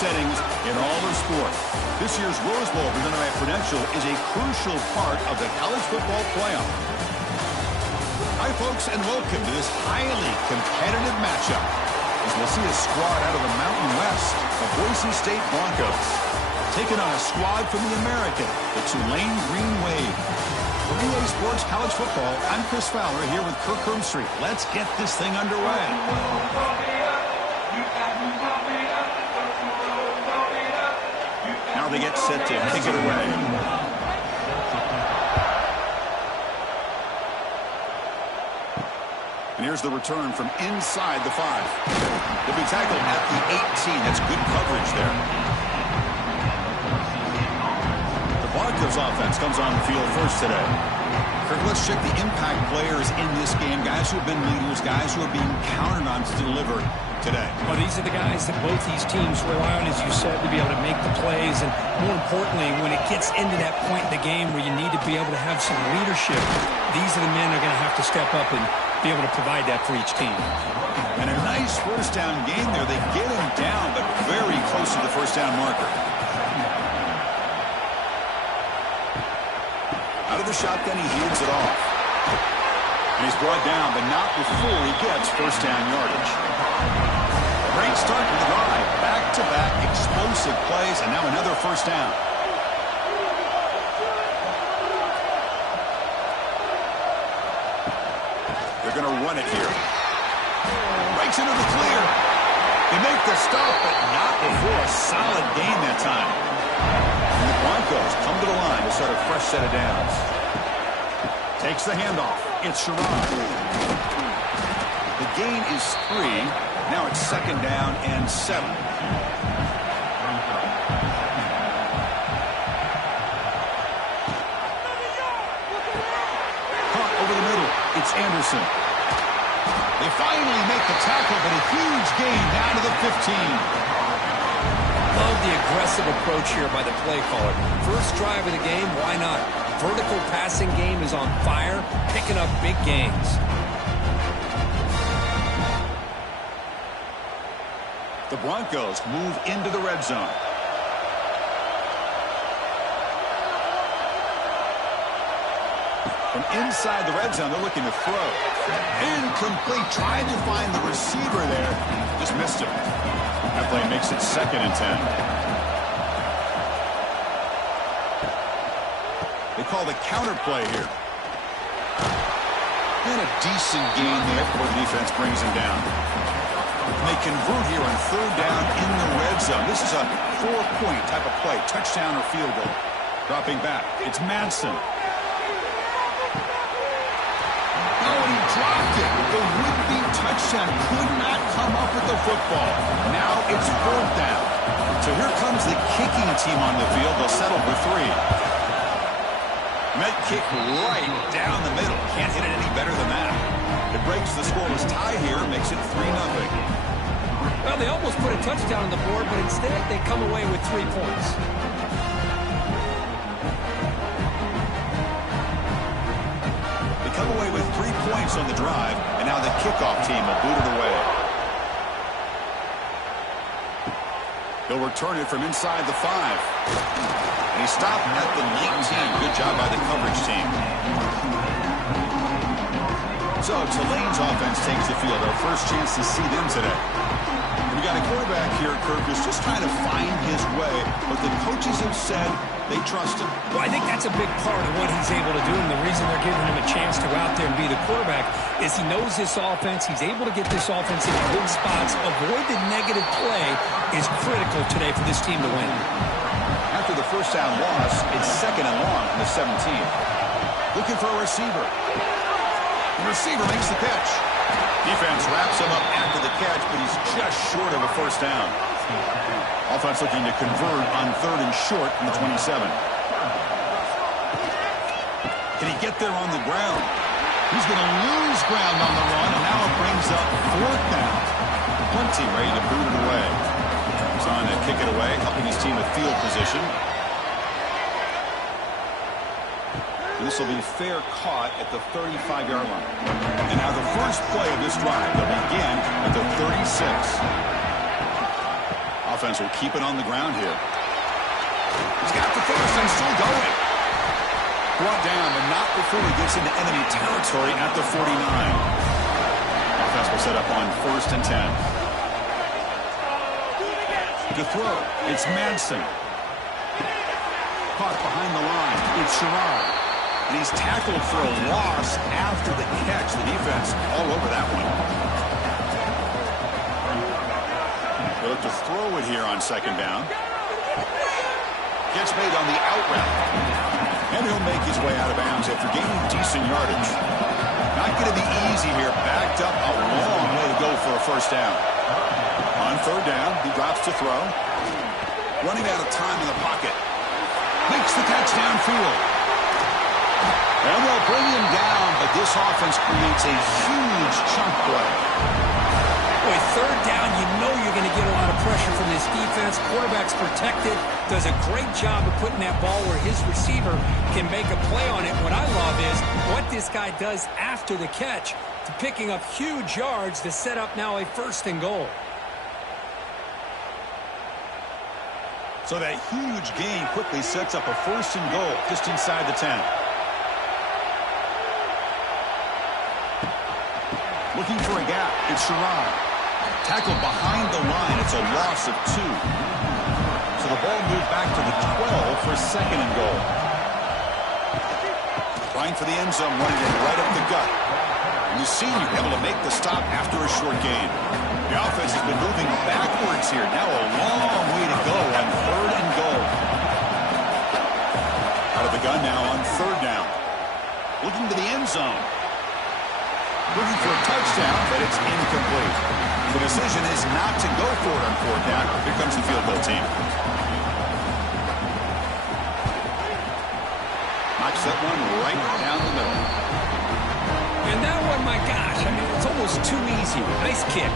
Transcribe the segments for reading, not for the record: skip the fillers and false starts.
settings in all of sport. This year's Rose Bowl presented by Prudential is a crucial part of the college football playoff. Hi, folks, and welcome to this highly competitive matchup as we'll see a squad out of the Mountain West, the Boise State Broncos, taking on a squad from the American, the Tulane Green Wave. For EA Sports College Football, I'm Chris Fowler here with Kirk Herbstreit. Let's get this thing underway. Now they get set to kick it away. And here's the return from inside the 5. They'll be tackled at the 18. That's good coverage there. The Broncos offense comes on the field first today. Kirk, let's check the impact players in this game. Guys who have been leaders, guys who are being counted on to deliver today. Well, these are the guys that both these teams rely on, as you said, to be able to make the plays. And more importantly, when it gets into that point in the game where you need to be able to have some leadership, these are the men that are going to have to step up and be able to provide that for each team. And a nice first down gain there. They get him down, but very close to the first down marker. Out of the shotgun, he heaves it off. And he's brought down, but not before he gets first down yardage. Great start to the drive. Back-to-back explosive plays, and now another first down. They're going to run it here. Breaks into the clear. They make the stop, but not before a solid gain that time. And the Broncos come to the line to start a fresh set of downs. Takes the handoff. It's Sherrod. The gain is 3. Now it's second down and 7. Caught over the middle. It's Anderson. They finally make the tackle, but a huge gain down to the 15. Love the aggressive approach here by the play caller. First drive of the game, why not? Vertical passing game is on fire, picking up big gains. The Broncos move into the red zone. From inside the red zone, they're looking to throw. Incomplete. Tried to find the receiver there. Just missed him. That play makes it second and 10. They call the counter play here. And a decent gain there before the defense brings him down. And they convert here on third down in the red zone. This is a 4-point type of play. Touchdown or field goal. Dropping back. It's Madsen. Oh, and he dropped it. The would-be touchdown could not come up with the football. Now it's fourth down. So here comes the kicking team on the field. They'll settle for 3. That kick right down the middle. Can't hit it any better than that. It breaks the scoreless tie here, makes it 3-0. Well, they almost put a touchdown on the board, but instead they come away with 3 points. They come away with 3 points on the drive, and now the kickoff team will boot it away. They'll return it from inside the 5. And he stopped at the 19. Good job by the coverage team. So Tulane's offense takes the field. Our first chance to see them today. We got a quarterback here, Kirk, who's just trying to find his way. But the coaches have said they trust him. Well, I think that's a big part of what he's able to do. And the reason they're giving him a chance to go out there and be the quarterback is he knows this offense. He's able to get this offense in good spots. Avoid the negative play is critical today for this team to win. After the first down loss, it's second and long from the 17. Looking for a receiver. The receiver makes the catch. Defense wraps him up after the catch, but he's just short of a first down. Offense looking to convert on third and short from the 27. Can he get there on the ground? He's going to lose ground on the run, and now it brings up fourth down. Plenty ready to boot it away. He's on to kick it away, helping his team with field position. And this will be fair caught at the 35-yard line. And now the first play of this drive, they'll begin at the 36. offense will keep it on the ground here. He's got the first and still going. Brought down, but not before he gets into enemy territory at the 49. Offense will set up on 1st and 10. To throw, it's Madsen. Caught behind the line, it's Sherrod. And he's tackled for a loss after the catch. The defense all over that one. They look to throw it here on 2nd down. Gets made on the out route. And he'll make his way out of bounds after gaining decent yardage. Not going to be easy here. Backed up a long way to go for a 1st down. On 3rd down, he drops to throw. Running out of time in the pocket. Makes the catch downfield. And they'll bring him down, but this offense creates a huge chunk play. Boy, 3rd down, you know you're going to get a lot of pressure from this defense. Quarterback's protected. Does a great job of putting that ball where his receiver can make a play on it. What I love is what this guy does after the catch to picking up huge yards to set up now a 1st and goal. So that huge gain quickly sets up a 1st and goal just inside the 10. Looking for a gap, it's Sherrod. Tackled behind the line, it's a loss of 2. So the ball moved back to the 12 for 2nd and goal. Trying for the end zone, running it right up the gut. And the senior able to make the stop after a short gain. The offense has been moving backwards here. Now a long way to go on 3rd and goal. Out of the gun now on 3rd down. Looking to the end zone. Looking for a touchdown, but it's incomplete. The decision is not to go for it on 4th down. Here comes the field goal team. Knocks that one right down the middle. And that one, my gosh, I mean, it's almost too easy. Nice kick.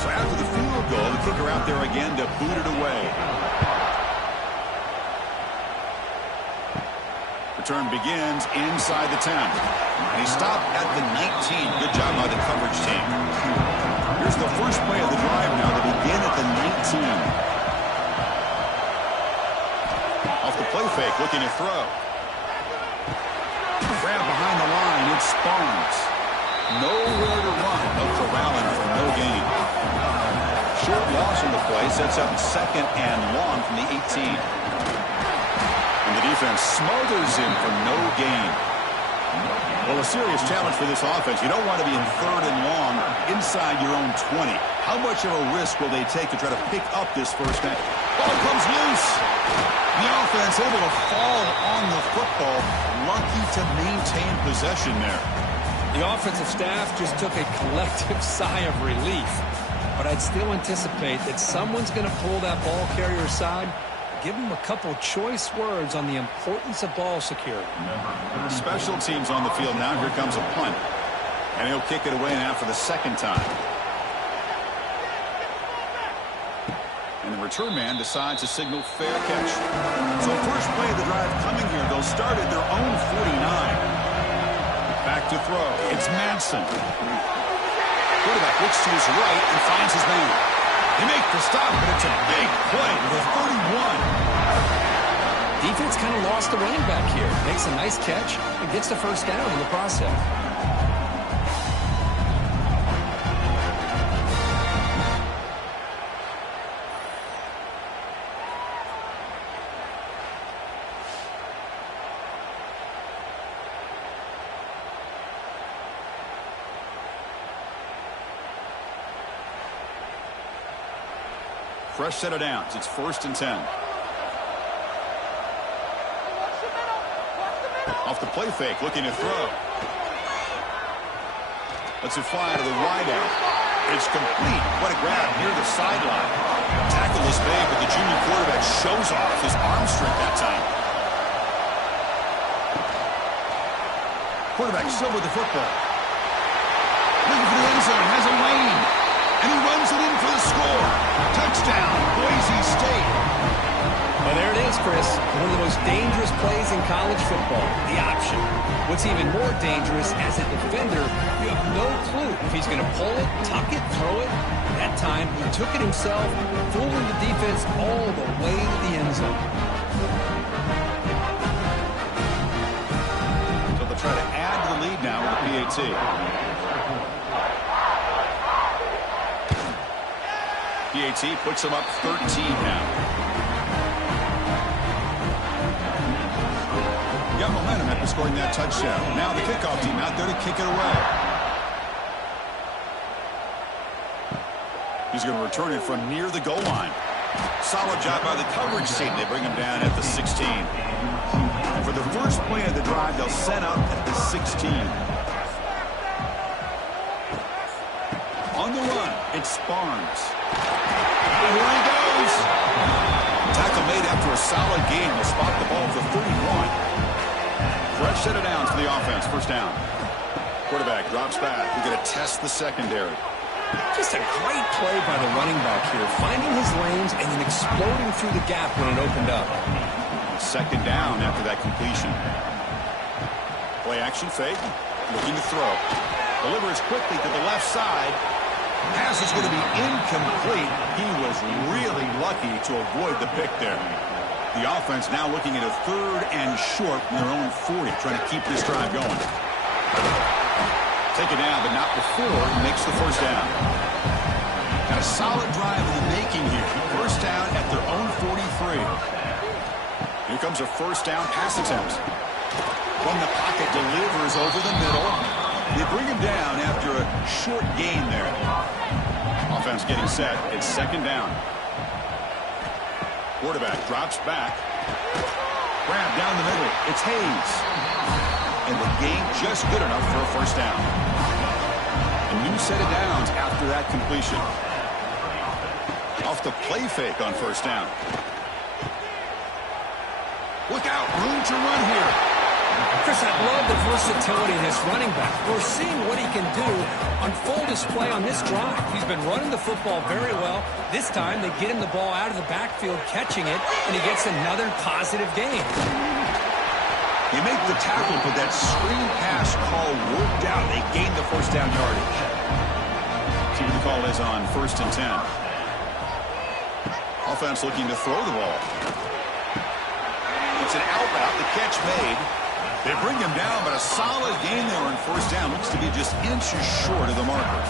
So after the field goal, the kicker out there again to boot it away. Return begins inside the 10. And he stopped at the 19. Good job by the coverage team. Here's the first play of the drive now to begin at the 19. Off the play fake, looking to throw. Grab behind the line, it's Barnes. Nowhere to run, but corralling for no gain. Short loss on the play, sets up 2nd and long from the 18. And the defense smothers him for no gain. Well, a serious challenge for this offense. You don't want to be in 3rd and long inside your own 20. How much of a risk will they take to try to pick up this 1st down? Ball comes loose. The offense able to fall on the football. Lucky to maintain possession there. The offensive staff just took a collective sigh of relief. But I'd still anticipate that someone's going to pull that ball carrier aside. Give him a couple choice words on the importance of ball security. Special teams on the field now. Here comes a punt. And he'll kick it away now for the 2nd time. And the return man decides to signal fair catch. So first play of the drive coming here. They'll start at their own 49. Back to throw. It's Madsen. Quarterback looks to his right and finds his man. They make the stop, but it's a big play with a 31. Defense kind of lost the running back here. Makes a nice catch and gets the 1st down in the process. Fresh set of downs. It's 1st and 10. Off the play fake, looking to throw. Lets it fly to the wide out. It's complete. What a grab near the sideline. Tackle is made, but the junior quarterback shows off his arm strength that time. Quarterback still with the football. Looking for the end zone. Has a lane. And he runs it in for the score. Touchdown, Boise State. A there it is, Chris. One of the most dangerous plays in college football, the option. What's even more dangerous, as a defender, you have no clue if he's going to pull it, tuck it, throw it. That time, he took it himself, fooling the defense all the way to the end zone. So they'll try to add to the lead now with the PAT. PAT puts them up 13 now. Got momentum after scoring that touchdown. Now the kickoff team out there to kick it away. He's going to return it from near the goal line. Solid job by the coverage team. They bring him down at the 16. And for the first play of the drive, they'll set up at the 16. On the run, it's Barnes. And here he goes. Tackle made after a solid gain. Will spot the ball for 31. Fresh set of downs for the offense. First down. Quarterback drops back. We're going to test the secondary. Just a great play by the running back here, finding his lanes and then exploding through the gap when it opened up. Second down after that completion. Play action fake. Looking to throw. Delivers quickly to the left side. Pass is going to be incomplete. He was really lucky to avoid the pick there. The offense now looking at a 3rd and short from their own 40, trying to keep this drive going. Take it down, but not before he makes the first down. Got a solid drive in the making here. First down at their own 43. Here comes a first down pass attempt. From the pocket, delivers over the middle. They bring him down after a short gain there. Offense getting set. It's second down. Quarterback drops back. Grab down the middle. It's Hayes. And the gain just good enough for a first down. A new set of downs after that completion. Off the play fake on first down. Look out. Room to run here. Chris, I love the versatility in this running back. We're seeing what he can do on full display on this drive. He's been running the football very well. This time, they get him the ball out of the backfield, catching it, and he gets another positive gain. They make the tackle, but that screen pass call worked out. They gained the first down yardage. See what the call is on 1st and 10. Offense looking to throw the ball. It's an out route. The catch made. They bring him down, but a solid gain there on first down. Looks to be just inches short of the marker.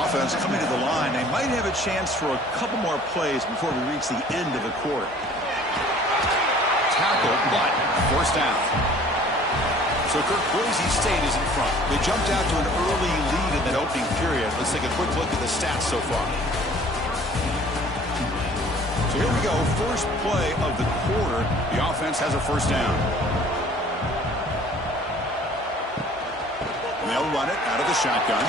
Offense coming to the line. They might have a chance for a couple more plays before we reach the end of the quarter. Tackle, but first down. So Boise State is in front. They jumped out to an early lead in that opening period. Let's take a quick look at the stats so far. So here we go. First play of the quarter. The offense has a first down. And they'll run it out of the shotgun.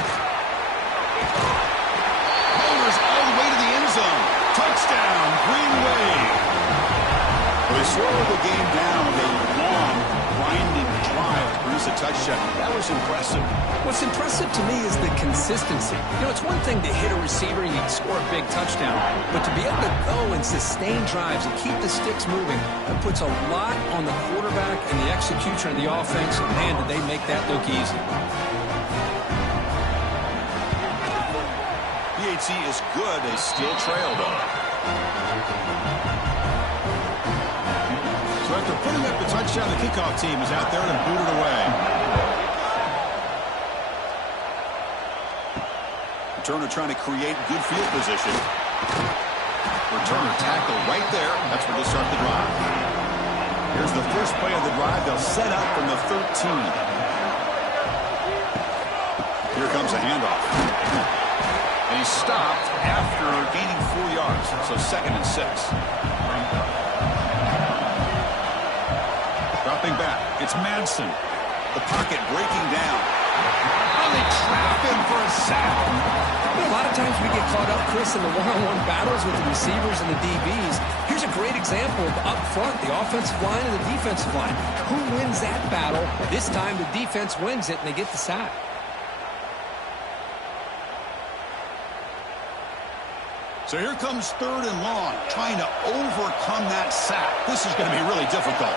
Bowlers all the way to the end zone. Touchdown, Green Wave. They slow the game down with a long, grinding drive to produce a touchdown. That was impressive. What's impressive to me is the consistency. You know, it's one thing to hit a receiver and you can score a big touchdown, but to be able to go and sustain drives and keep the sticks moving, that puts a lot on the quarterback and the execution of the offense, and man, did they make that look easy. PAT is good. They still trail, though. So after putting up the touchdown, the kickoff team is out there and booted away. Returner trying to create good field position. Returner tackle right there. That's where they'll start the drive. Here's the first play of the drive. They'll set up from the 13. Here comes a handoff. And he stopped after gaining 4 yards. So 2nd and 6. Dropping back. It's Madsen. The pocket breaking down. Oh, they trap him for a sack. You know, a lot of times we get caught up, Chris, in the one-on-one battles with the receivers and the DBs. Here's a great example of up front, the offensive line and the defensive line. Who wins that battle? This time the defense wins it and they get the sack. So here comes 3rd and long, trying to overcome that sack. This is going to be really difficult.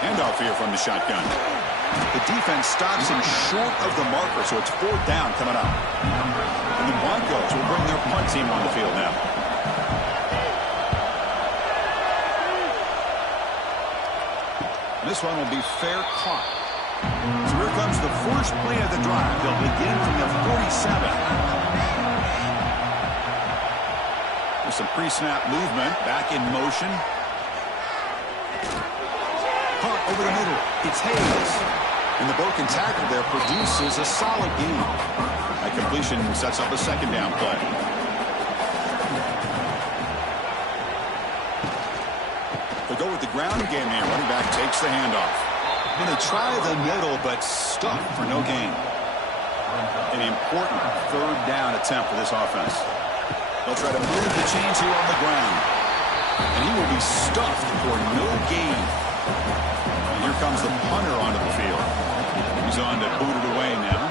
Handoff here from the shotgun. The defense stops him short of the marker, so it's 4th down coming up. And the Broncos will bring their punt team on the field now. This one will be fair caught. So here comes the first play of the drive. They'll begin from the 47. With some pre-snap movement, back in motion. Caught over the middle. It's Hayes. And the broken tackle there produces a solid gain. That completion sets up a 2nd down play. They go with the ground game here. Running back takes the handoff. And they try the middle, but stuffed for no gain. An important 3rd down attempt for this offense. They'll try to move the chains here on the ground. And he will be stuffed for no gain. And here comes the punter onto the field. He's on to boot it away now.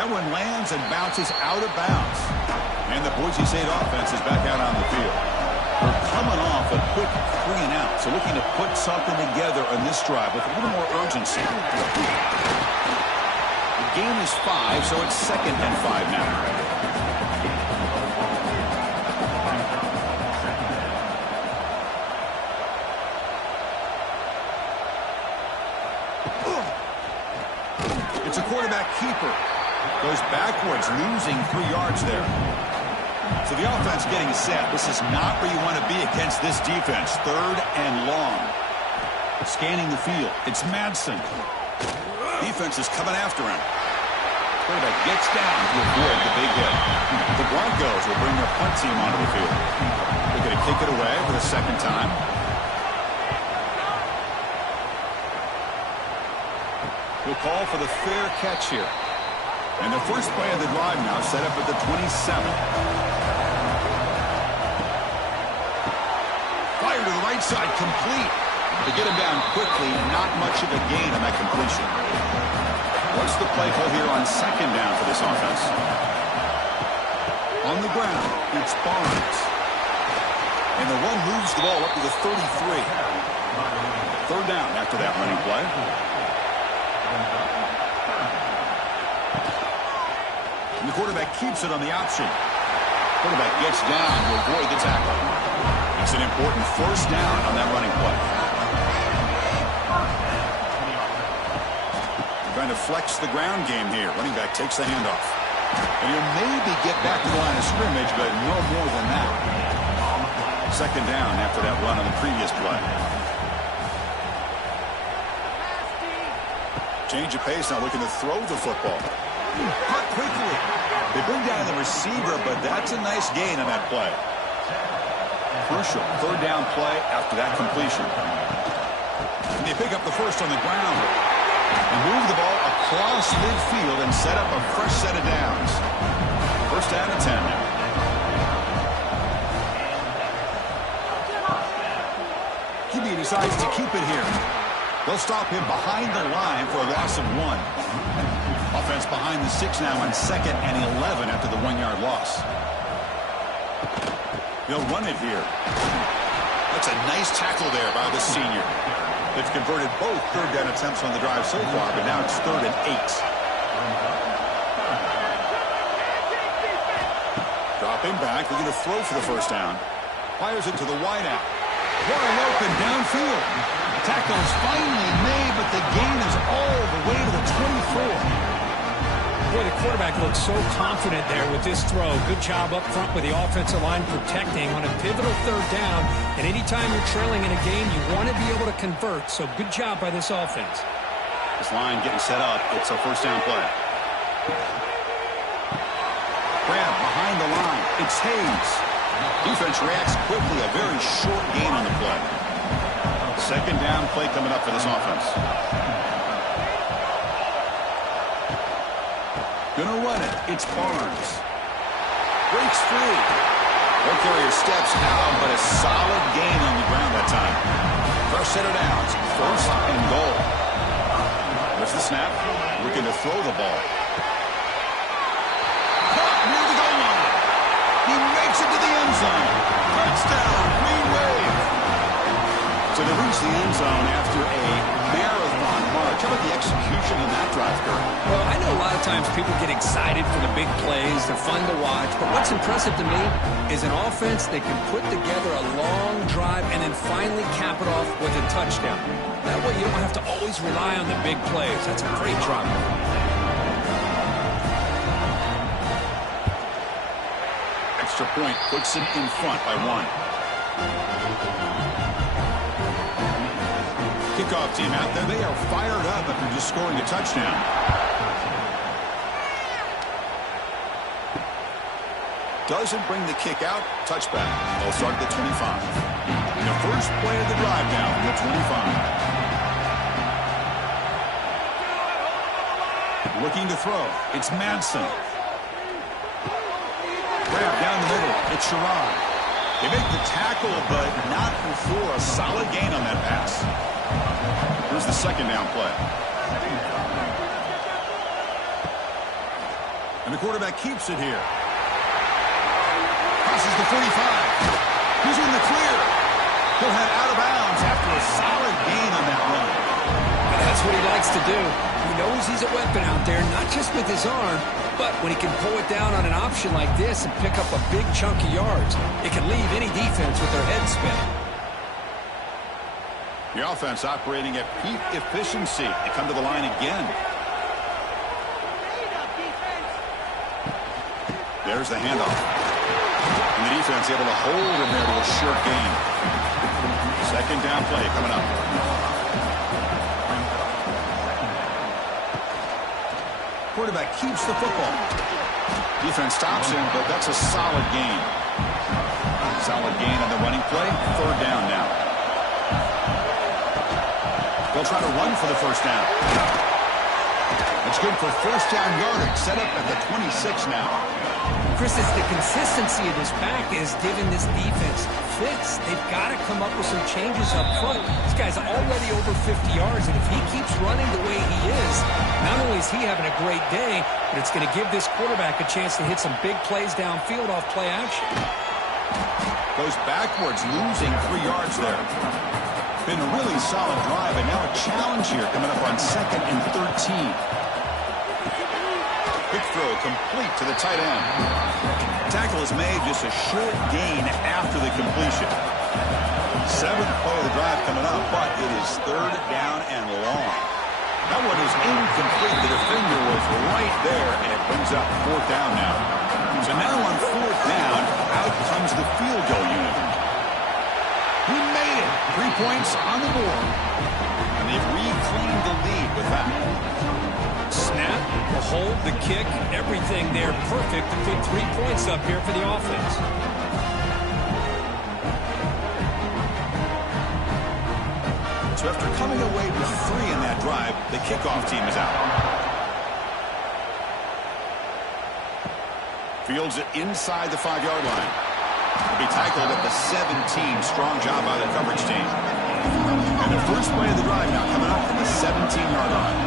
That one lands and bounces out of bounds. And the Boise State offense is back out on the field. They're coming off a quick 3 and out. So looking to put something together on this drive with a little more urgency. The game is 5, so it's 2nd and 5 now. It's a quarterback keeper. Goes backwards, losing 3 yards there. So the offense getting set. This is not where you want to be against this defense. 3rd and long. Scanning the field. It's Madsen. Defense is coming after him. Quarterback gets down to avoid the big hit. The Broncos will bring their punt team onto the field. They're going to kick it away for the 2nd time. We'll call for the fair catch here. And the first play of the drive now set up at the 27. Fire to the right side, complete. To get him down quickly, not much of a gain on that completion. What's the play call here on 2nd down for this offense? On the ground, it's Barnes. And the run moves the ball up to the 33. 3rd down after that running play. And the quarterback keeps it on the option. Quarterback gets down to avoid the tackle. It's an important 1st down on that running play. Trying to flex the ground game here. Running back takes the handoff. And he'll maybe get back to the line of scrimmage, but no more than that. 2nd down after that run on the previous play. Change of pace, now looking to throw the football. Cut quickly. They bring down the receiver, but that's a nice gain on that play. Crucial 3rd down play after that completion. And they pick up the first on the ground. And move the ball across midfield and set up a fresh set of downs. 1st down and 10 now. QB decides to keep it here. They'll stop him behind the line for a loss of 1. Offense behind the 6 now on 2nd and 11 after the 1-yard loss. They'll run it here. That's a nice tackle there by the senior. They've converted both 3rd down attempts on the drive so far, but now it's 3rd and 8. Dropping back, looking to throw for the 1st down. Fires it to the wideout. Wide open downfield. Tackle is finally made, but the gain is all the way to the 24. Boy, the quarterback looks so confident there with this throw. Good job up front with the offensive line protecting on a pivotal 3rd down. And anytime you're trailing in a game, you want to be able to convert. So good job by this offense. This line getting set up. It's a 1st down play. Grab behind the line. It's Hayes. Defense reacts quickly. A very short gain on the play. 2nd down play coming up for this offense. Gonna run it. It's Barnes. Breaks free. Ball carrier steps out, but a solid gain on the ground that time. First set of downs. 1st and goal. There's the snap. Looking to throw the ball. So they reach the end zone after a marathon march. How about the execution in that drive, Kurt? Well, I know a lot of times people get excited for the big plays. They're fun to watch. But what's impressive to me is an offense that can put together a long drive and then finally cap it off with a touchdown. That way you don't have to always rely on the big plays. That's a great drive. Extra point puts them in front by 1. Kickoff team out there. They are fired up after just scoring a touchdown. Doesn't bring the kick out. Touchback. They'll start at the 25. The first play of the drive now from the 25. Looking to throw. It's Madsen. Grab down the middle. It's Sherrod. They make the tackle, but not before a solid gain on that pass. Here's the second down play. And the quarterback keeps it here. Crosses the 45. He's in the clear. He'll head out of bounds after a solid gain on that run. And that's what he likes to do. He knows he's a weapon out there, not just with his arm, but when he can pull it down on an option like this and pick up a big chunk of yards, it can leave any defense with their head spinning. The offense operating at peak efficiency. They come to the line again. There's the handoff. And the defense able to hold him there to a short gain. Second down play coming up. Quarterback keeps the football. Defense stops him, but that's a solid gain. Solid gain on the running play. Third down now. They'll try to run for the first down. It's good for first down yardage. Set up at the 26 now. Chris, it's the consistency of this back is giving this defense fits. They've got to come up with some changes up front. This guy's already over 50 yards, and if he keeps running the way he is, not only is he having a great day, but it's going to give this quarterback a chance to hit some big plays downfield off play action. Goes backwards, losing 3 yards there. Been a really solid drive, and now a challenge here coming up on 2nd and 13. Quick throw complete to the tight end. Tackle is made, just a short gain after the completion. 7th play of the drive coming up, but it is 3rd down and long. That one is incomplete. The defender was right there, and it brings up 4th down now. So now on 4th down, out comes the field goal unit. He made it. 3 points on the board. And they've reclaimed the lead with that. Snap, the hold, the kick, everything there perfect to put 3 points up here for the offense. So after coming away with 3 in that drive, the kickoff team is out. Fields it inside the 5-yard line. He'll be tackled at the 17. Strong job by the coverage team. And the first play of the drive now coming up from the 17-yard line.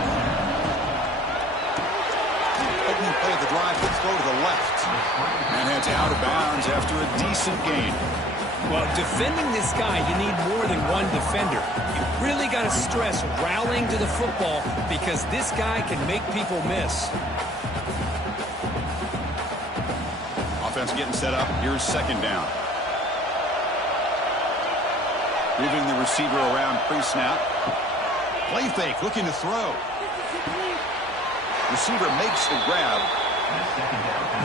Opening play of the drive, the throw to the left. And heads out of bounds after a decent gain. Well, defending this guy, you need more than one defender. You really got to stress rallying to the football because this guy can make people miss. Offense getting set up. Here's 2nd down. Moving the receiver around pre-snap. Play fake, looking to throw. Receiver makes the grab.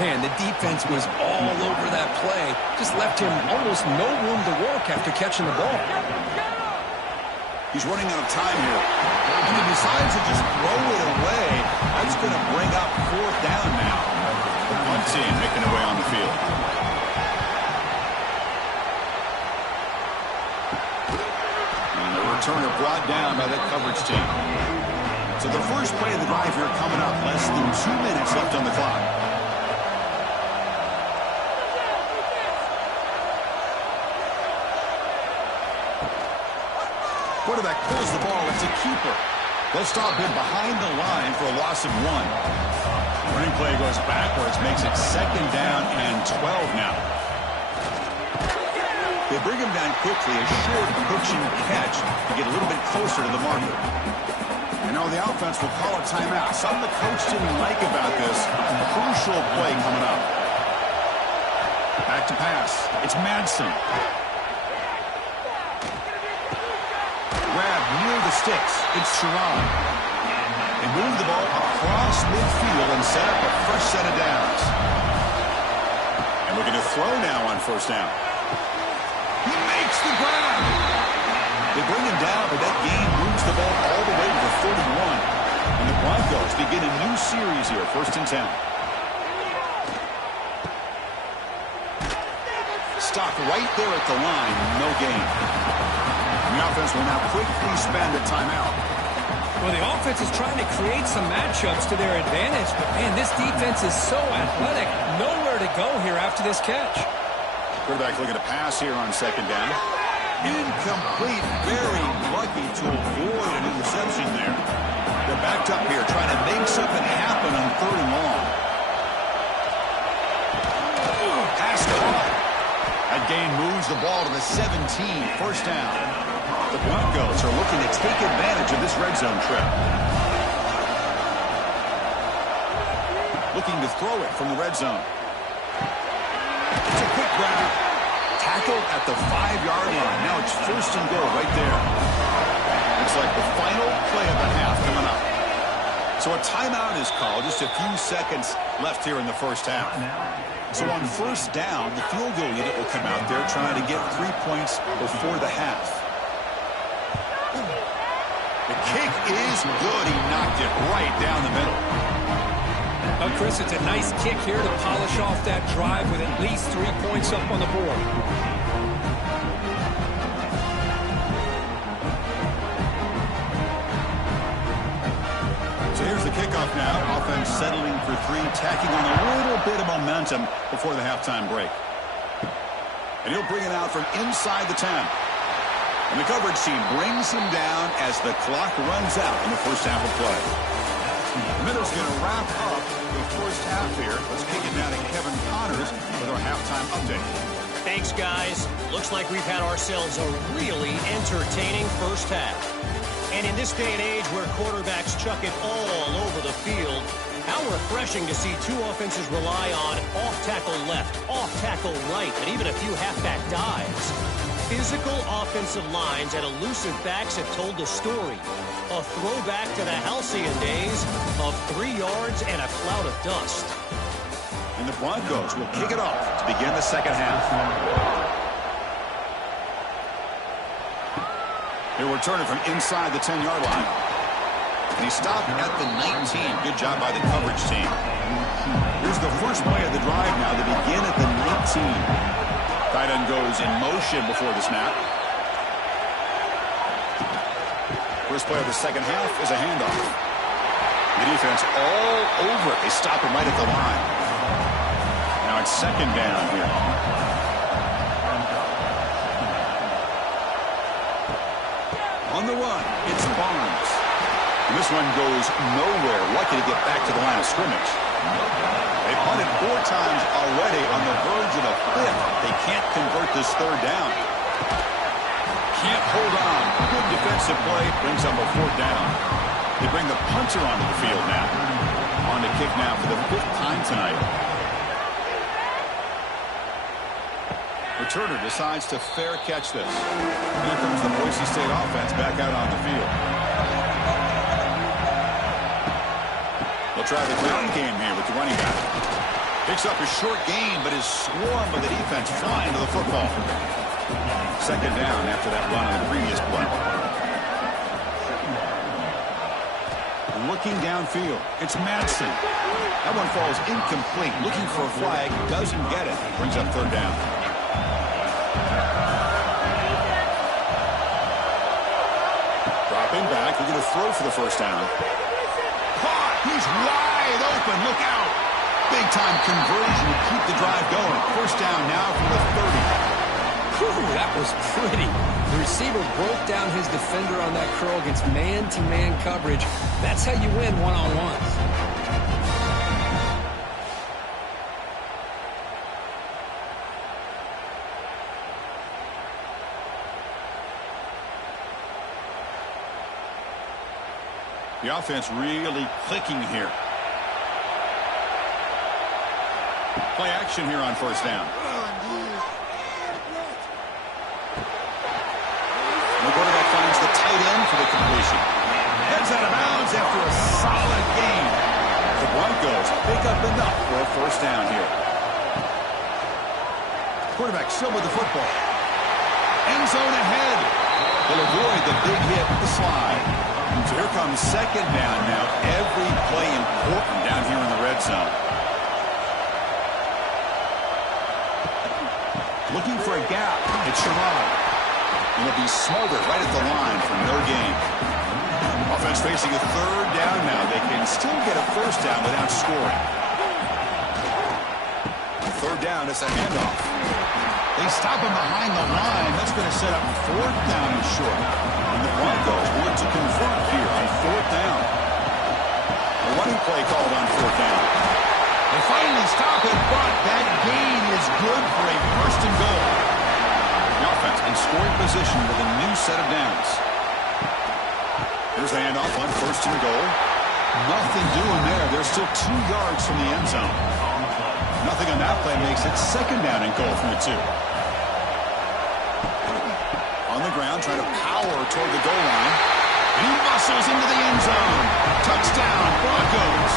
Man, the defense was all over that play. Just left him almost no room to work after catching the ball. He's running out of time here. And he decides to just throw it away. That's going to bring up 4th down now. One team making away on the field. And the returner brought down by the coverage team. So the first play of the drive here coming up. Less than 2 minutes left on the clock. Quarterback pulls the ball. It's a keeper. They'll stop him behind the line for a loss of 1. Running play goes backwards, makes it 2nd down and 12 now. They bring him down quickly, a short pushing catch to get a little bit closer to the marker. And now the offense will call a timeout. Something the coach didn't like about this. Crucial play coming up. Back to pass. It's Madsen. Grab near the sticks. It's Sharon. They move the ball across midfield and set up a fresh set of downs. And we're going to throw now on first down. He makes the grab. They bring him down, but that gain moves the ball all the way to the 31. And the Broncos begin a new series here, 1st and 10. Stop right there at the line, no gain. The offense will now quickly spend a timeout. Well, the offense is trying to create some matchups to their advantage, but, man, this defense is so athletic. Nowhere to go here after this catch. Quarterback looking to pass here on 2nd down. Incomplete. Very lucky to avoid an interception there. They're backed up here trying to make something happen on 3rd and long. Pass caught. That gain moves the ball to the 17. 1st down. The Broncos are looking to take advantage of this red zone trip. Looking to throw it from the red zone. It's a quick grab. Tackle at the 5-yard line. Now it's 1st and goal right there. Looks like the final play of the half coming up. So a timeout is called. Just a few seconds left here in the 1st half. So on 1st down, the field goal unit will come out there trying to get 3 points before the half. The kick is good. He knocked it right down the middle. Oh, Chris, it's a nice kick here to polish off that drive with at least 3 points up on the board. So here's the kickoff now. Offense settling for 3, tacking on a little bit of momentum before the halftime break. And he'll bring it out from inside the 10. And the coverage team brings him down as the clock runs out in the 1st half of play. The Minnows going to wrap up the 1st half here. Let's kick it down to Kevin Connors with our halftime update. Thanks, guys. Looks like we've had ourselves a really entertaining 1st half. And in this day and age where quarterbacks chuck it all over the field, how refreshing to see 2 offenses rely on off-tackle left, off-tackle right, and even a few halfback dives. Physical offensive lines and elusive backs have told the story. A throwback to the halcyon days of 3 yards and a cloud of dust. And the Broncos will kick it off to begin the 2nd half. He'll return it from inside the 10-yard line. And he stopped at the 19. Good job by the coverage team. Here's the first play of the drive now. They begin at the 19. Tight end goes in motion before the snap. First play of the 2nd half is a handoff. The defense all over it. They stop him right at the line. Now it's 2nd down here. On the run, it's Barnes. And this one goes nowhere. Lucky to get back to the line of scrimmage. They punted 4 times already on the verge of a 5th. They can't convert this 3rd down. Can't hold on. Good defensive play. Brings up a 4th down. They bring the punter onto the field now. On to kick now for the 5th time tonight. Returner decides to fair catch this. Here comes the Boise State offense back out on the field. They'll try the ground game here with the running back. Picks up a short gain, but is swarmed by the defense flying to the football. 2nd down after that run on the previous play. Looking downfield, it's Madsen. That one falls incomplete. Looking for a flag, doesn't get it. Brings up 3rd down. Dropping back, we're going to throw for the 1st down. Caught! He's wide open, look out! Big-time conversion to keep the drive going. 1st down now for the 30. Whew, that was pretty. The receiver broke down his defender on that curl against man-to-man coverage. That's how you win one-on-ones. The offense really clicking here. Play action here on first down. The quarterback finds the tight end for the completion. Heads out of bounds after a solid gain. The Broncos pick up enough for a first down here. Quarterback still with the football. End zone ahead. They'll avoid the big hit, the slide. So here comes second down now. Every play important down here in the red zone. Looking for a gap. It's Sherrod. And he'll be smothered right at the line for no gain. Offense facing a third down now. They can still get a first down without scoring. Third down, it's a handoff. They stop him behind the line. That's going to set up fourth down and short. And the Broncos will look to convert here on fourth down. A running play called on fourth down. They finally stop it, but that gain is good for a first and goal. The offense in scoring position with a new set of downs. Here's the handoff on first and goal. Nothing doing there. They're still 2 yards from the end zone. Nothing on that play makes it second down and goal from the 2. On the ground, trying to power toward the goal line. And he muscles into the end zone. Touchdown, Broncos.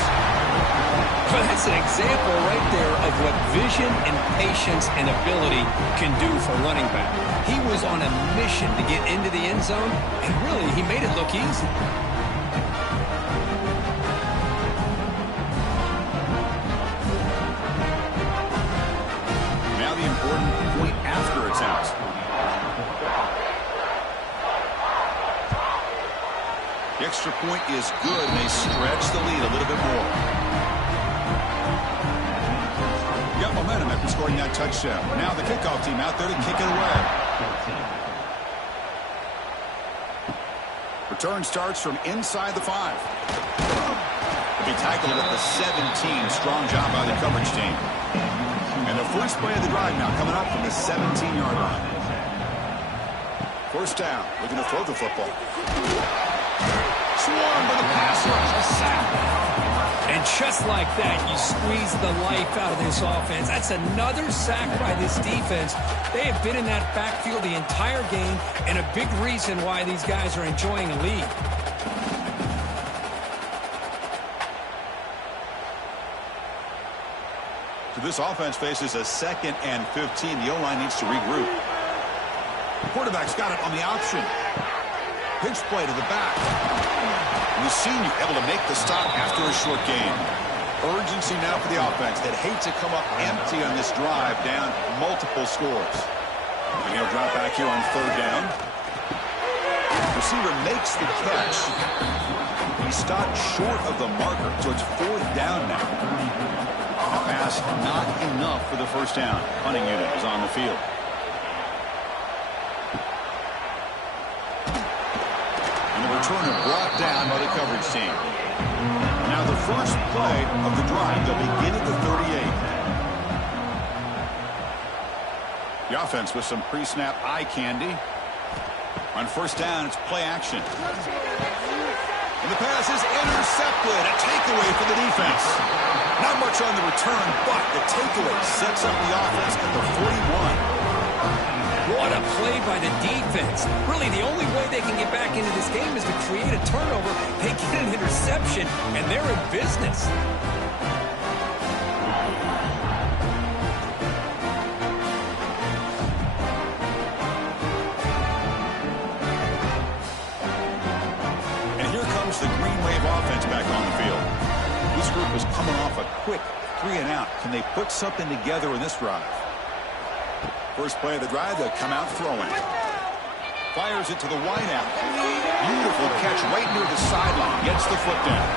Well, that's an example right there of what vision and patience and ability can do for running back. He was on a mission to get into the end zone, and really, he made it look easy. Now the important point after it's out. The extra point is good, and they stretch the lead a little bit more. Got momentum after scoring that touchdown. Now the kickoff team out there to kick it away. Return starts from inside the 5. He'll be tackled at the 17. Strong job by the coverage team. And the first play of the drive now coming up from the 17-yard line. First down. Looking to throw the football. Swarm by the pass rush. A sack. And just like that, you squeeze the life out of this offense. That's another sack by this defense. They have been in that backfield the entire game, and a big reason why these guys are enjoying a lead. So this offense faces a 2nd and 15. The O-line needs to regroup. The quarterback's got it on the option. Pitch play to the back. And the senior able to make the stop after a short gain. Urgency now for the offense that hate to come up empty on this drive, down multiple scores. And he'll drop back here on third down. Receiver makes the catch. He stopped short of the marker, so it's fourth down now. A pass not enough for the first down. Punting unit is on the field. Returner brought down by the coverage team. Now the first play of the drive. They'll begin at the 38. The offense with some pre-snap eye candy. On first down, it's play action. And the pass is intercepted. A takeaway for the defense. Not much on the return, but the takeaway sets up the offense at the 41. What a play by the defense. Really, the only way they can get back into this game is to create a turnover. They get an interception, and they're in business. And here comes the Green Wave offense back on the field. This group is coming off a quick 3-and-out. Can they put something together in this drive? First play of the drive, they'll come out throwing. Fires it to the wideout. Beautiful catch right near the sideline. Gets the foot down.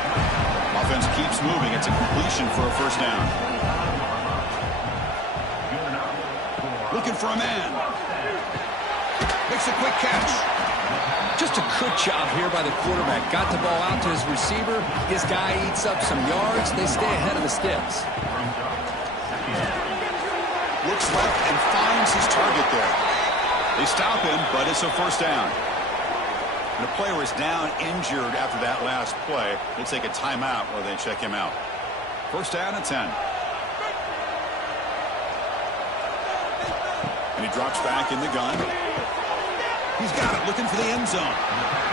Offense keeps moving. It's a completion for a first down. Looking for a man. Makes a quick catch. Just a good job here by the quarterback. Got the ball out to his receiver. His guy eats up some yards. They stay ahead of the sticks. Looks left and finds his target there. They stop him, but it's a first down. The player is down injured after that last play. We'll take a timeout while they check him out. First down and 10. And he drops back in the gun. He's got it, looking for the end zone.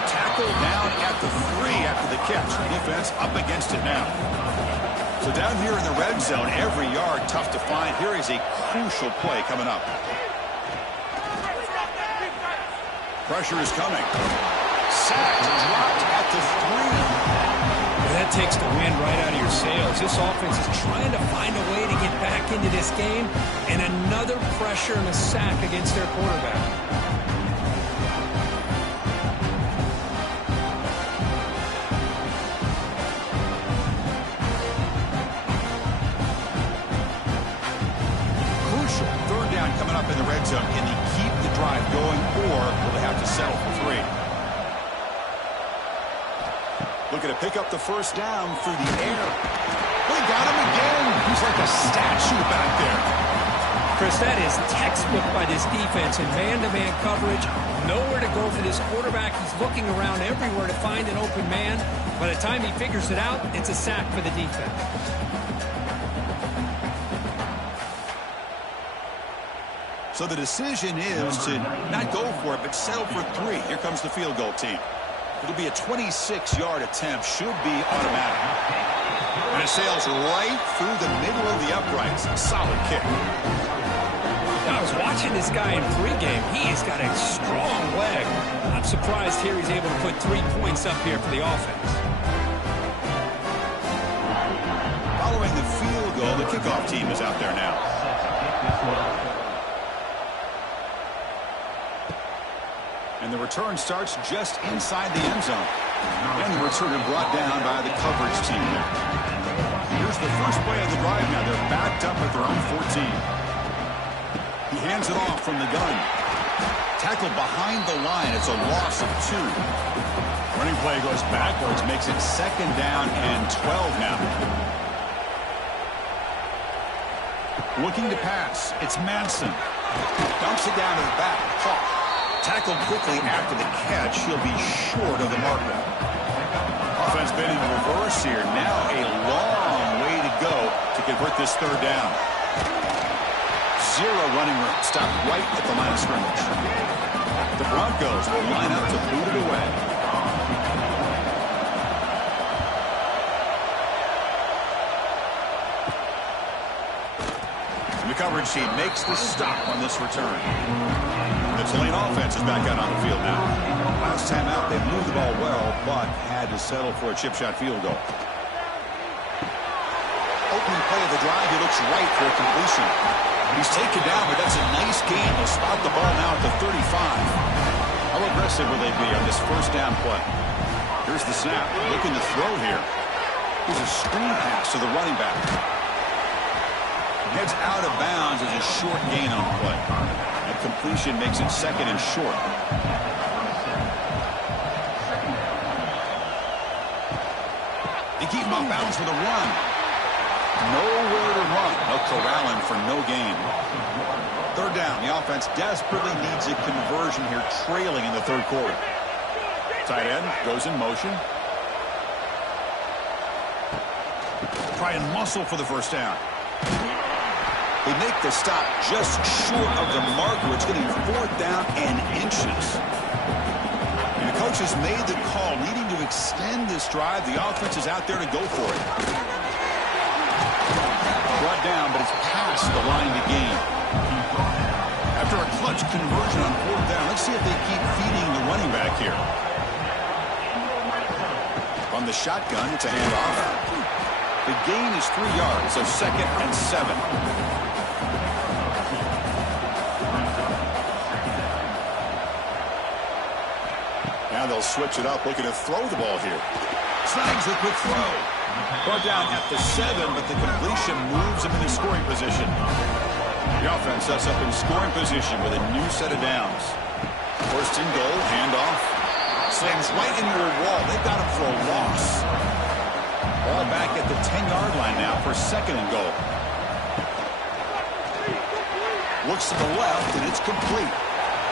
Tackle down at the 3 after the catch. Defense up against it now. So down here in the red zone, every yard tough to find. Here is a crucial play coming up. Pressure is coming. Sacked, dropped at the 3. That takes the wind right out of your sails. This offense is trying to find a way to get back into this game, and another pressure and a sack against their quarterback. Crucial third down coming up in the red zone. Can they keep the drive going, or will they have to settle for 3? Looking to pick up the first down through the air. They got him again. He's like a statue back there. Chris, that is textbook by this defense in man-to-man coverage. Nowhere to go for this quarterback. He's looking around everywhere to find an open man. By the time he figures it out, it's a sack for the defense. So the decision is to not go for it, but settle for 3. Here comes the field goal team. It'll be a 26-yard attempt. Should be automatic. And it sails right through the middle of the uprights. Solid kick. I was watching this guy in pregame. He has got a strong leg. I'm surprised here he's able to put 3 points up here for the offense. Following the field goal, the kickoff team is out there now. And the return starts just inside the end zone. And the returner brought down by the coverage team there. Here's the first play of the drive now. They're backed up at their own 14. He hands it off from the gun. Tackled behind the line. It's a loss of 2. Running play goes backwards, makes it second down and 12 now. Looking to pass. It's Manson. Dumps it down to the back. Hawk. Tackled quickly after the catch. He'll be short of the marker. Offense been in reverse here. Now a long way to go to convert this third down. 0 running room. Stopped right at the line of scrimmage. The Broncos will line up to boot it away. And the coverage team makes the stop on this return. The Tulane offense is back out on the field now. Last time out, they moved the ball well, but had to settle for a chip shot field goal. Opening play of the drive, he looks right for a completion. He's taken down, but that's a nice gain. He'll spot the ball now at the 35. How aggressive will they be on this first down play? Here's the snap. Looking to throw here. Here's a screen pass to the running back. Heads out of bounds as a short gain on the play. Completion makes it second and short. They keep him off bounds for the run. Nowhere to run. No corralling for no gain. Third down. The offense desperately needs a conversion here, trailing in the third quarter. Tight end goes in motion. Try and muscle for the first down. They make the stop just short of the marker. It's getting 4th down and inches. And the coach has made the call, needing to extend this drive. The offense is out there to go for it. Brought down, but it's past the line to gain. After a clutch conversion on 4th down, let's see if they keep feeding the running back here. From the shotgun, it's a handoff. The gain is 3 yards, so second and 7. Now they'll switch it up, looking to throw the ball here. Snags the quick throw. Brought down at the 7, but the completion moves him into scoring position. The offense sets up in scoring position with a new set of downs. First and goal, handoff. Slams right into a wall. They got him for a loss. Ball back at the 10-yard line now for second and goal. Looks to the left, and it's complete.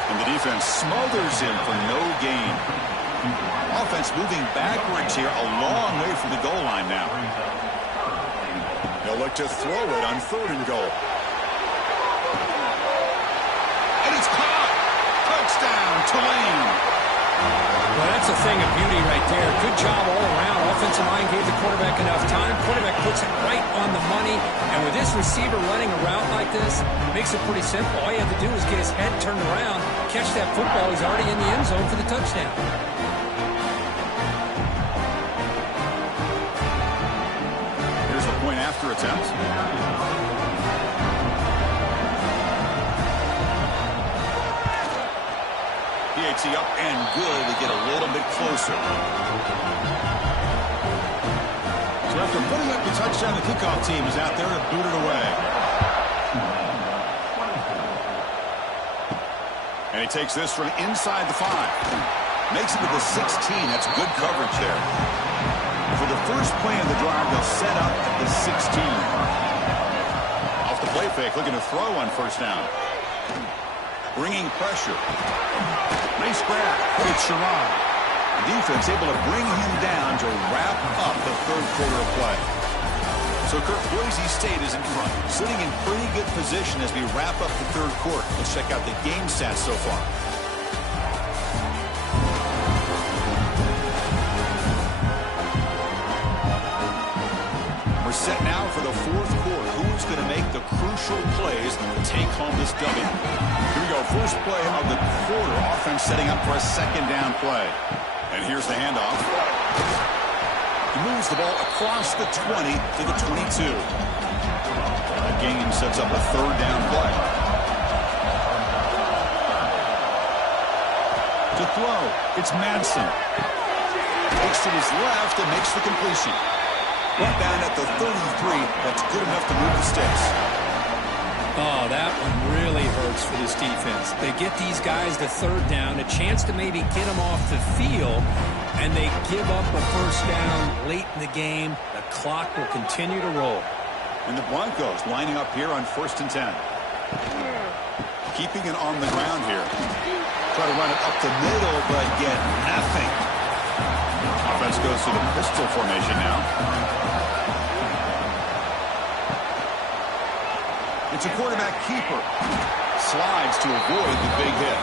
And the defense smothers him for no gain. offense moving backwards here, a long way from the goal line now. They'll look to throw it on 3rd and goal. And it's caught. Touchdown, Tulane. Well, that's a thing of beauty right there. Good job all around. Offensive line gave the quarterback enough time. Quarterback puts it right on the money. And with this receiver running a route like this, it makes it pretty simple. All you have to do is get his head turned around, catch that football. He's already in the end zone for the touchdown. Here's the point after attempt. PAT up and good to get a little bit closer. So after putting up the touchdown, the kickoff team is out there to boot it away. And he takes this from inside the 5. Makes it to the 16. That's good coverage there. For the first play of the drive, they'll set up at the 16. Off the play fake, looking to throw on 1st down. Bringing pressure. Nice grab. It's Sherrod. The defense able to bring him down to wrap up the 3rd quarter of play. So, Kirk, Boise State is in front, sitting in pretty good position as we wrap up the 3rd quarter. Let's check out the game stats so far. We're set now for the 4th quarter. Who's going to make the crucial plays to take home this W? Here we go. First play of the quarter. Offense setting up for a 2nd down play. And here's the handoff. He moves the ball across the 20 to the 22. That gain sets up a 3rd down play. To throw, it's Madsen. Looks to his left and makes the completion. Brought down at the 33. That's good enough to move the sticks. Oh, that one really hurts for this defense. They get these guys to 3rd down, a chance to maybe get them off the field, and they give up a 1st down late in the game. The clock will continue to roll. And the Broncos lining up here on 1st and 10. Keeping it on the ground here. Try to run it up the middle, but get nothing. Offense goes to the pistol formation now. It's a quarterback keeper. Slides to avoid the big hit.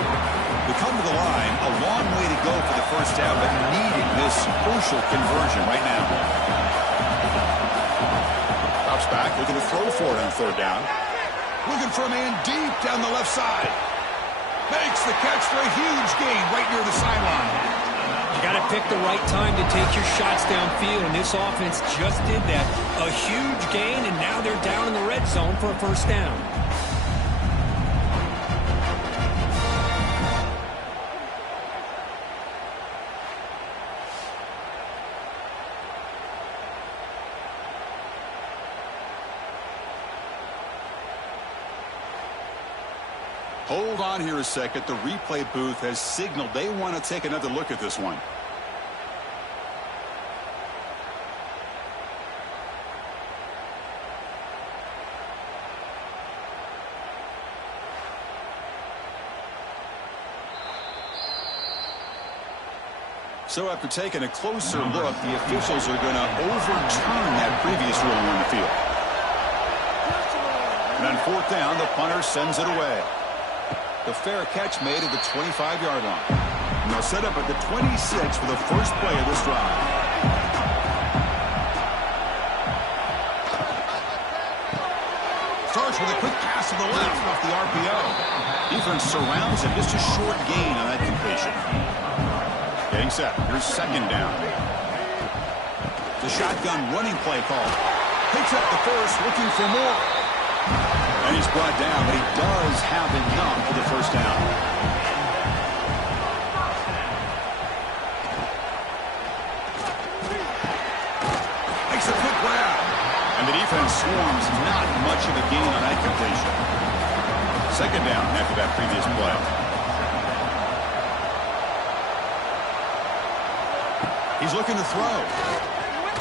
They come to the line, a long way to go for the 1st down, but needing this crucial conversion right now. Drops back, looking to throw for it on 3rd down. Looking for a man deep down the left side. Makes the catch for a huge gain right near the sideline. You got to pick the right time to take your shots downfield, and this offense just did that. A huge gain, and now they're down in the red zone for a 1st down. Hold on here a second. The replay booth has signaled they want to take another look at this one. So after taking a closer look, the officials are going to overturn that previous ruling on the field. And on 4th down, the punter sends it away. The fair catch made at the 25-yard line. And they'll set up at the 26 for the first play of this drive. Starts with a quick pass to the left off the RPO. Defense surrounds him. Just a short gain on that completion. Getting set. Here's 2nd down. The shotgun running play call. Picks up the first, looking for more. And he's brought down, but he does have enough for the 1st down. Makes a quick grab. And the defense swarms, not much of a gain on that completion. 2nd down after that previous play. He's looking to throw.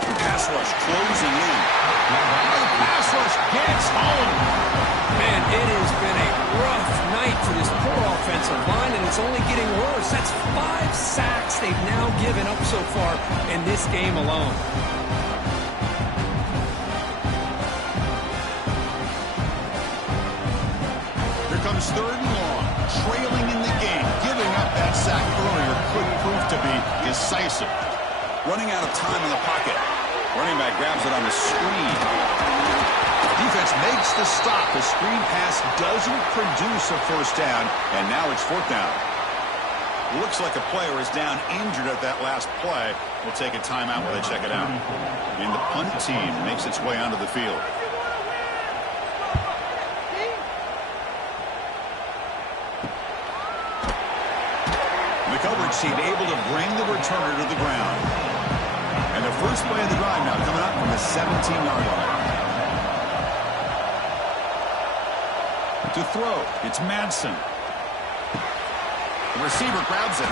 Pass rush closing in. The pass rush gets home. Man, it has been a rough night for this poor offensive line, and it's only getting worse. That's 5 sacks they've now given up so far in this game alone. Here comes 3rd and long. Trailing in the game. Giving up that sack earlier could prove to be decisive. Running out of time in the pocket. Running back grabs it on the screen. Defense makes the stop. The screen pass doesn't produce a first down, and now it's 4th down. Looks like a player is down injured at that last play. We'll take a timeout while they check it out. And the punt team makes its way onto the field. The coverage team able to bring the returner to the ground. And the first play of the drive now coming up from the 17-yard line. To throw, it's Madsen. The receiver grabs it.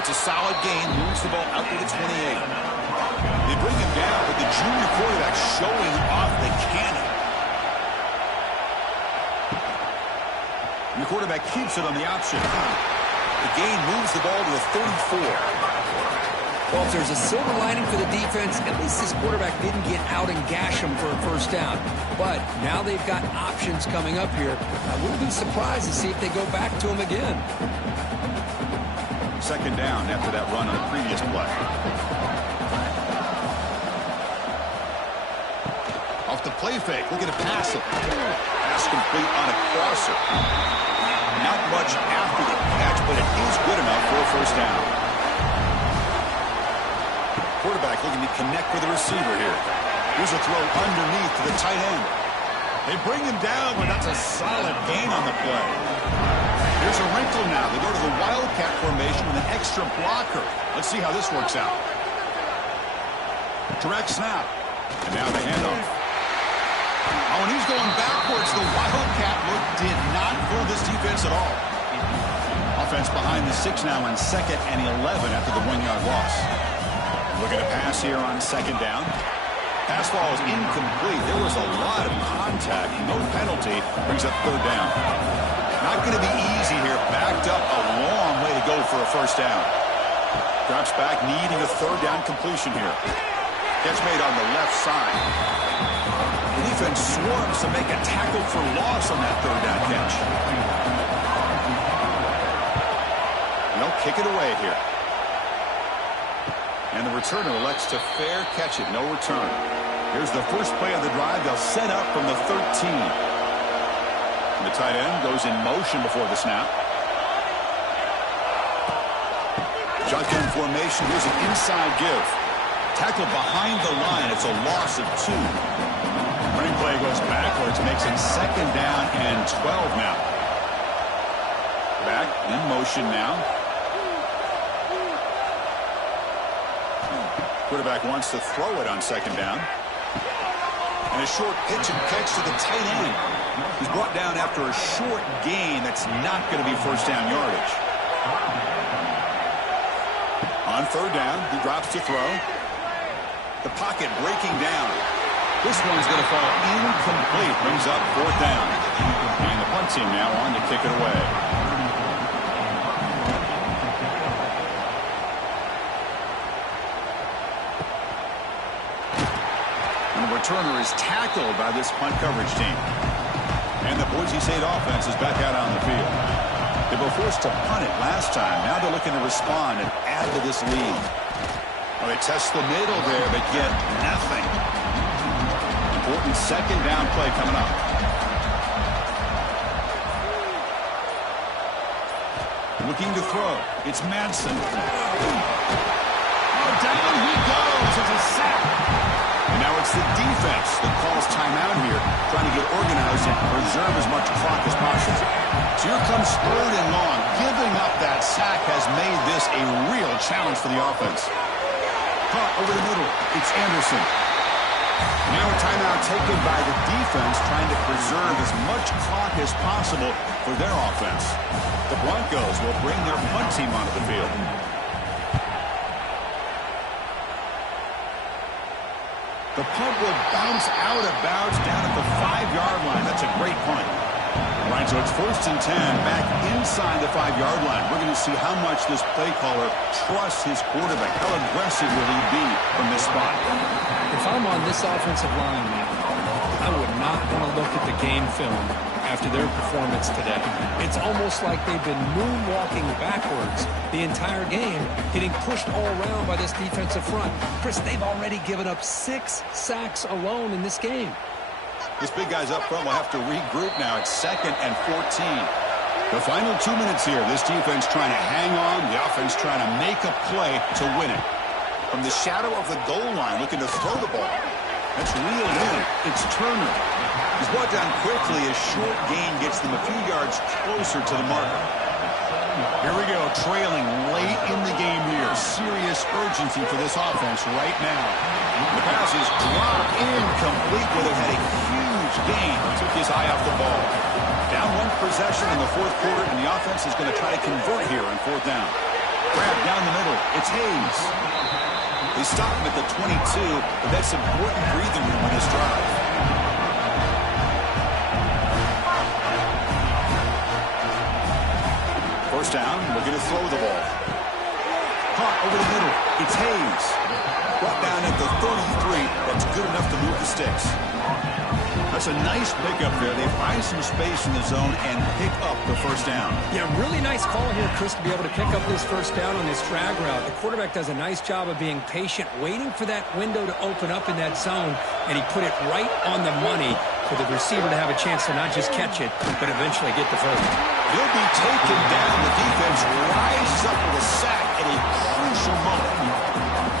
That's a solid gain, moves the ball out to the 28. They bring him down with the junior quarterback showing off the cannon. And the quarterback keeps it on the option. The gain moves the ball to the 34. Well, if there's a silver lining for the defense, at least this quarterback didn't get out and gash him for a first down. But now they've got options coming up here. I wouldn't be surprised to see if they go back to him again. 2nd down after that run on the previous play. Off the play fake, looking to pass it. Pass complete on a crosser. Not much after the catch, but it is good enough for a first down. Quarterback looking to connect with the receiver here. Here's a throw underneath to the tight end. They bring him down, but that's a solid gain on the play. Here's a wrinkle now. They go to the Wildcat formation with an extra blocker. Let's see how this works out. Direct snap. And now the handoff. Oh, and he's going backwards. The Wildcat look did not fool this defense at all. Offense behind the 6 now on 2nd and 11 after the 1-yard loss. Looking to pass here on 2nd down. Pass ball is incomplete. There was a lot of contact. No penalty. Brings up 3rd down. Not going to be easy here. Backed up a long way to go for a first down. Drops back, needing a 3rd down completion here. Catch made on the left side. The defense swarms to make a tackle for loss on that 3rd down catch. And they'll kick it away here. And the returner elects to fair catch it. No return. Here's the first play of the drive. They'll set up from the 13. And the tight end goes in motion before the snap. Shotgun formation. Here's an inside give. Tackle behind the line. It's a loss of 2. Running play goes backwards. Makes it 2nd down and 12 now. Back in motion now. Quarterback wants to throw it on 2nd down. And a short pitch and catch to the tight end. He's brought down after a short gain. That's not going to be first down yardage. On 3rd down, he drops to throw. The pocket breaking down. This one's going to fall incomplete. Brings up 4th down. And the punt team now on to kick it away. Returner is tackled by this punt coverage team. And the Boise State offense is back out on the field. They were forced to punt it last time. Now they're looking to respond and add to this lead. Well, they test the middle there, but get nothing. Important 2nd down play coming up. Looking to throw. It's Madsen. Oh, down he goes. It's a sack. And now it's the defense that calls timeout here, trying to get organized and preserve as much clock as possible. So here comes 3rd and long. Giving up that sack has made this a real challenge for the offense. Caught over the middle. It's Anderson. Now a timeout taken by the defense, trying to preserve as much clock as possible for their offense. The Broncos will bring their punt team onto the field. The punt will bounce out of bounds down at the 5-yard line. That's a great punt. All right, so it's 1st and 10 back inside the 5-yard line. We're going to see how much this play caller trusts his quarterback. How aggressive will he be from this spot? If I'm on this offensive line now, I would not want to look at the game film after their performance today. It's almost like they've been moonwalking backwards the entire game, getting pushed all around by this defensive front. Chris, they've already given up 6 sacks alone in this game. This big guy's up front will have to regroup now. It's 2nd and 14. The final 2 minutes here. This defense trying to hang on. The offense trying to make a play to win it. From the shadow of the goal line, looking to throw the ball. That's reeled in. It's Turner. He's brought down quickly as short gain gets them a few yards closer to the marker. Here we go, trailing late in the game here. Serious urgency for this offense right now. The pass is dropped incomplete where they had a huge gain. Took his eye off the ball. Down 1 possession in the 4th quarter, and the offense is going to try to convert here on 4th down. Grab down the middle. It's Hayes. They stop him at the 22, but that's important breathing room on this drive. First down, we're going to throw the ball. Caught over the middle. It's Hayes. Brought down at the 33. That's good enough to move the sticks. That's a nice pickup there. They find some space in the zone and pick up the first down. Yeah, really nice call here, Chris, to be able to pick up this first down on this drag route. The quarterback does a nice job of being patient, waiting for that window to open up in that zone, and he put it right on the money for the receiver to have a chance to not just catch it, but eventually get the first. He'll be taken down. The defense rises up with a sack at a crucial moment.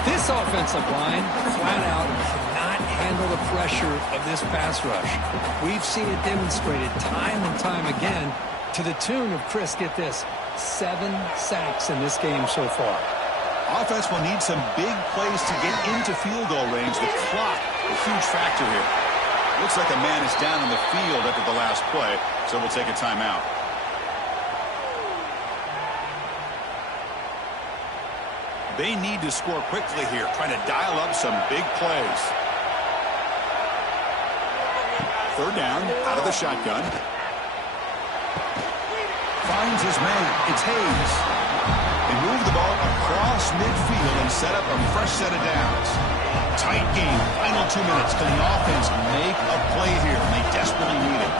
This offensive line, flat out, cannot handle the pressure of this pass rush. We've seen it demonstrated time and time again to the tune of, Chris, get this, 7 sacks in this game so far. Offense will need some big plays to get into field goal range. The clock, a huge factor here. Looks like a man is down on the field after the last play, so we'll take a timeout. They need to score quickly here, trying to dial up some big plays. 3rd down, out of the shotgun. Finds his man. It's Hayes. They move the ball across midfield and set up a fresh set of downs. Tight game. Final 2 minutes. Can the offense make a play here? And they desperately need it.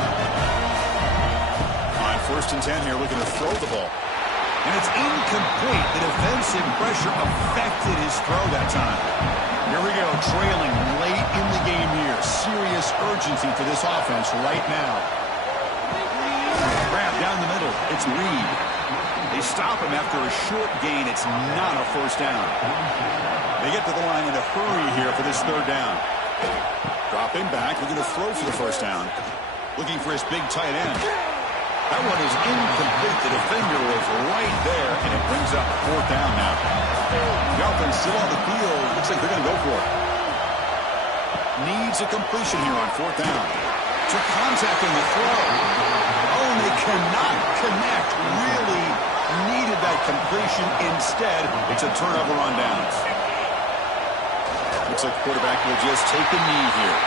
On 1st and 10 here, looking to throw the ball. And it's incomplete. The defensive pressure affected his throw that time. Here we go, trailing late in the game here. Serious urgency for this offense right now. Grab down the middle. It's Reed. They stop him after a short gain. It's not a first down. They get to the line in a hurry here for this 3rd down. Dropping back. We're going to throw for the first down. Looking for his big tight end. That one is incomplete. The defender was right there, and it brings up 4th down now. The offense still on the field. Looks like they're going to go for it. Needs a completion here on 4th down. Took contact in the throw. Oh, and they cannot connect. Really needed that completion. Instead, it's a turnover on downs. Looks like the quarterback will just take the knee here.